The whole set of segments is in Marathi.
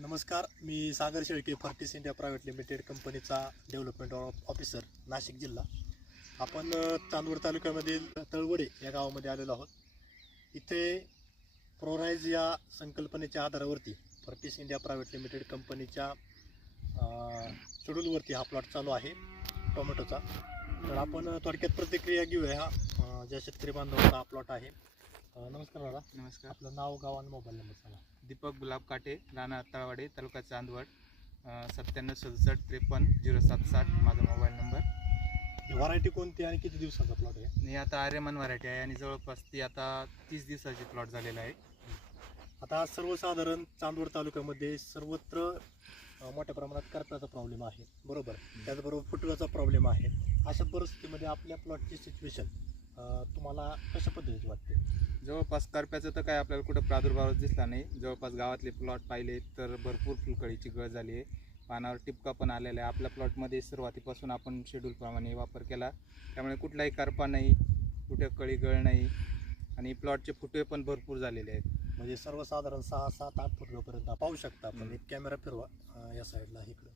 नमस्कार मी Sagar Shelke Fertis India private limited कंपनीचा डेव्हलपमेंट ऑफिसर नाशिक जिल्हा. आपण चांदवड तालुक्यामधील तळवडे या गावामध्ये आलेलो आहोत. इथे प्रोराईज या संकल्पनेच्या आधारावरती फर्टिस इंडिया प्रायव्हेट लिमिटेड कंपनीच्या शेड्यूलवरती हा प्लॉट चालू आहे टोमॅटोचा. तर आपण थोडक्यात प्रतिक्रिया घेऊया. हा ज्या शेतकरी बांधवांचा हा प्लॉट आहे नमस्कार दादा. नमस्कार. आपलं नाव गाव आणि मोबाईल नंबर सांगा. दीपक गुलाब काटे राणा तळवाडे तालुका चांदवड सत्त्याण्णव सदुसष्ट त्रेपन्न झिरो सात साठ माझा मोबाईल नंबर. व्हरायटी कोणती आणि किती दिवसाचा प्लॉट आहे? आणि आता आर्यमान व्हरायटी आहे आणि जवळपास ती आता तीस दिवसाची प्लॉट झालेला आहे. आता सर्वसाधारण चांदवड तालुक्यामध्ये सर्वत्र मोठ्या प्रमाणात करपाचा प्रॉब्लेम आहे. बरोबर? त्याचबरोबर फुटव्याचा प्रॉब्लेम आहे. अशा परिस्थितीमध्ये आपल्या प्लॉटची सिच्युएशन तुम्हाला कशा पद्धतीची वाटते? जवळपास करप्याचं तर काय आपल्याला कुठं प्रादुर्भावच दिसला नाही. जवळपास गावातले प्लॉट पाहिले तर भरपूर फुलकळीची गळ झाली आहे. पानावर टिपका पण आलेला आहे. आपल्या प्लॉटमध्ये सुरुवातीपासून आपण शेड्यूलप्रमाणे वापर केला. त्यामुळे कुठलाही करपा नाही कुठे कळी गळ नाही आणि प्लॉटचे फुटवे पण भरपूर झालेले आहेत. म्हणजे सर्वसाधारण सहा सात आठ फुटव्यापर्यंत पाहू शकता आपण. एक कॅमेरा फिरवा अ, या साईडला इकडं.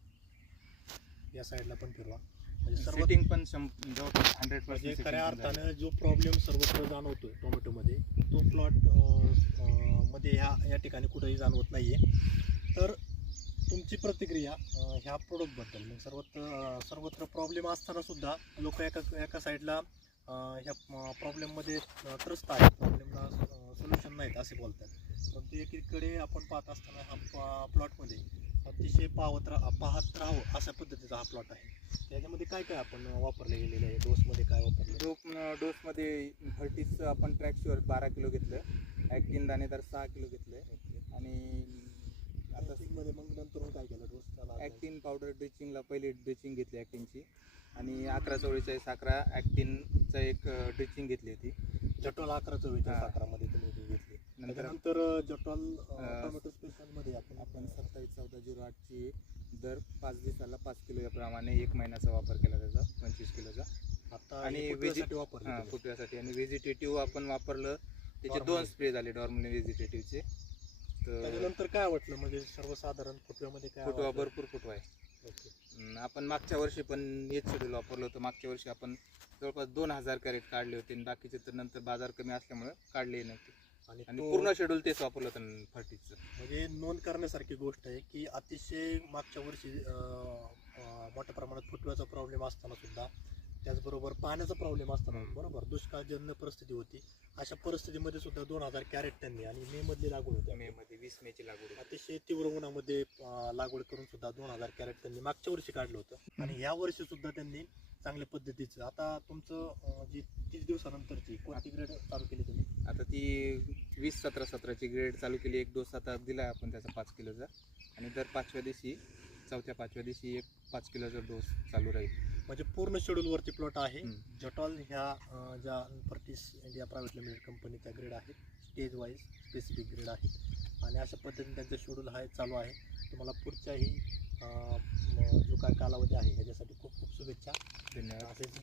या साईडला पण फिरवा. म्हणजे सर्व सेटिंग पण शं- जवळपास हंड्रेड म्हणजे पर्सेंट खऱ्या अर्थानं जो प्रॉब्लेम सर्वत्र जाणवतोय टोमॅटोमध्ये तो प्लॉटमध्ये ह्या या ठिकाणी कुठेही जाणवत नाहीये. तर तुमची प्रतिक्रिया अं, ह्या प्रोडक्टबद्दल मग सर्वत्र अं, सर्वत्र प्रॉब्लेम असताना सुद्धा लोक एका एका साईडला ह्या प्रॉब्लेममध्ये त्रस्त आहेत. प्रॉब्लेमला सोल्युशन नाहीत असे बोलतात. परंतु एकीकडे आपण पाहत असताना हा प्लॉटमध्ये अतिशय पाहत रा पाहत राहावं अशा पद्धतीचा हा प्लॉट आहे. त्याच्यामध्ये काय काय आपण वापरले गेलेले आहे? डोसमध्ये काय वापरलं? डोप डोसमध्ये फर्टीस आपण ट्रॅक्सवर बारा किलो घेतलं ॲक्टिन दाणेदार सहा किलो घेतलं आणि आता मध्ये मग नंतर काय केलं? डोस ॲक्टिन पावडर ड्रिचिंगला पहिली ड्रिचिंग घेतली ॲक्टिनची आणि अकरा चव्वेचाळीस अकरा ॲक्टिनचं एक ड्रिचिंग घेतली होती. जटोल अकरा चव्वेचाळीस हा. अकरामध्ये तुम्ही घेतली. नंतर जटोल टोमॅटो स्पेशलमध्ये आपण आठची दर पाच दिवसाला पाच किलो याप्रमाणे एक महिन्याचा वापर केला त्याचा पंचवीस किलोचा आता आणि आणि व्हेजि- वापरले हां तुम्ही. फुटव्यासाठी आणि व्हेजिटेटिव्ह आपण वापरलं त्याचे. दोन स्प्रे झाले नॉर्मली व्हेजिटेटिव्हचे तर त्याच्यानंतर काय वाटलं म्हणजे सर्वसाधारण फुटव्यामध्ये काय फुटवा वाटलं? भरपूर फुटवा आहे ओके. अं, आपण मागच्या वर्षी पण हेच शेड्यूल वापरलं होतं मागच्या वर्षी आपण जवळपास दोन हजार कॅरेट काढले होते आणि बाकीचे तर नंतर बाजार कमी असल्यामुळे काढले नव्हते आणि तो- पूर्ण शेड्यूल तेच वापरलं होतं फर्टीचं म्हणजे नोंद करण्यासारखी गोष्ट आहे की अतिशय मागच्या वर्षी अं, अं, मोठ्या प्रमाणात फुटव्याचा प्रॉब्लेम असताना सुद्धा त्याचबरोबर पाण्याचा प्रॉब्लेम असताना. बरोबर? दुष्काळजन्य परिस्थिती होती. अशा परिस्थितीमध्ये सुद्धा दोन हजार कॅरेट त्यांनी आणि मे मधली लागवड होती. मे मध्ये वीस मेची लागवड होती. अतिशय तीव्र उन्हामध्ये लागवड करून सुद्धा दोन हजार कॅरेट त्यांनी मागच्या वर्षी काढलं होतं. आणि या वर्षी सुद्धा त्यांनी चांगल्या पद्धतीचं आता तुमचं जी तीस दिवसानंतरची कोणती ग्रेड चालू केली तुम्ही? आता ती वीस सतरा सतराची ग्रेड चालू केली. एक डोस आता दिला आपण त्याचा पाच किलोचा. आणि दर पाचव्या दिवशी चौथ्या पाचव्या दिवशी एक पाच किलोचा डोस चालू राहील. म्हणजे पूर्ण शेड्यूलवरती प्लॉट आहे. जटॉल ह्या अं, ज्या फर्टिस इंडिया प्रायव्हेट लिमिटेड कंपनीच्या ग्रेड आहेत स्टेज वाईज स्पेसिफिक ग्रेड आहेत. आणि अशा पद्धतीने त्यांचं शेड्यूल आहे चालू आहे. तुम्हाला पुढच्याही अं, म- जो काय कालावधी आहे ह्याच्यासाठी खूप खूप शुभेच्छा. धन्यवाद. असेच